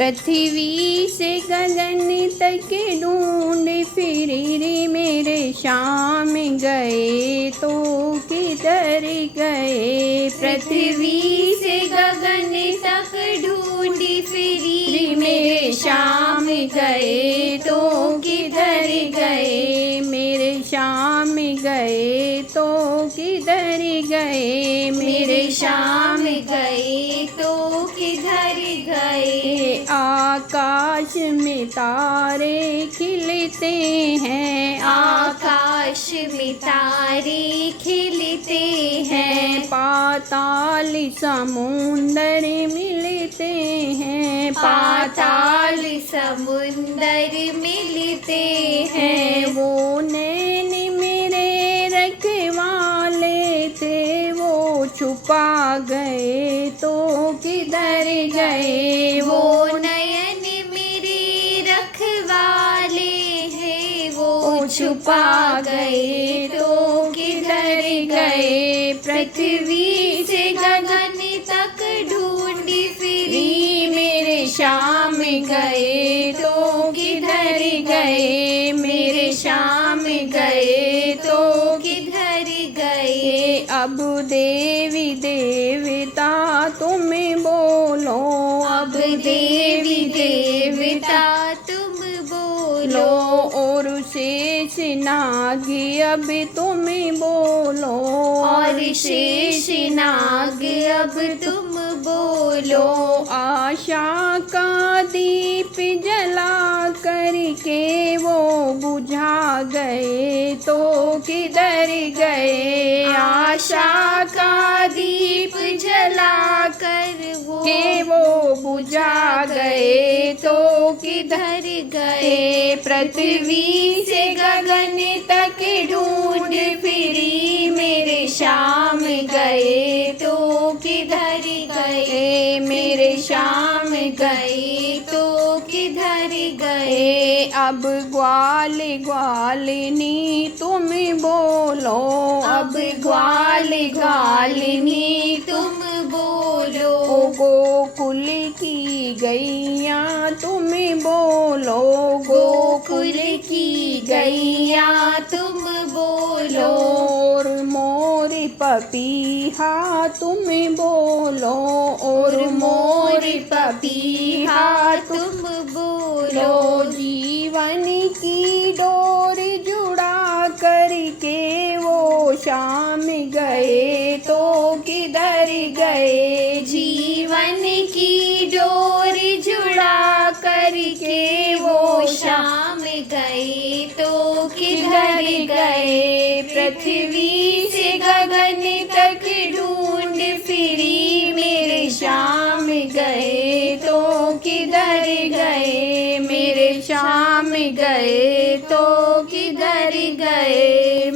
पृथ्वी से गगन तक ढूंढ फिरी रे मेरे शाम गए तो किधर गए। पृथ्वी से गगन तक ढूंढ फिरी रे मेरे शाम गए तो किधर गए। मेरे शाम गए तो किधर गए। मेरे शाम गए तो किधर गए। आकाश में तारे खिलते हैं। आकाश में तारे खिलते हैं। पाताल समुंदर मिलते हैं। पाताल समुंदर मिलते हैं। वो नैन मेरे रखवाले थे वो छुपा गए तो किधर गए। वो नयन मेरे रखवाले हैं वो छुपा गए तो किधर गए। पृथ्वी से गगन तक ढूंढ फिरी मेरे शाम गए तो किधर गए। मेरे शाम गए तो किधर गए। अब देवी देवता तुम बोलो। अब देवी देवता तुम बोलो। और शेष नाग अब तुम बोलो। और शेष नाग अब तुम बोलो। आशा का दीप जला करके वो बुझा गए तो किधर गए। आशा का दीप जला कर वो बुझा गए तो किधर गए। पृथ्वी से गगन तक ढूंढ फिरी मेरे शाम गए तो किधर गए। मेरे शाम गए तो किधर गए। अब ग्वाल ग्वालिनी तुम बोलो। अब ग्वाल ग्वालिनी तुम बोलो। गोकुल की गैया तुम बोलो। गोकुल की गैया तुम बोलो। और मोर पपीहा तुम बोलो। और मोर पपीहा तुम बोलो। जीवन की डोर जुड़ा करके वो शाम गए तो किधर गए। जीवन की डोर जुड़ा करके वो शाम गए तो किधर गए। पृथ्वी से गगन तक ढूंढ फिरी मेरे शाम गए तो किधर गए। मेरे शाम गए तो किधर गए।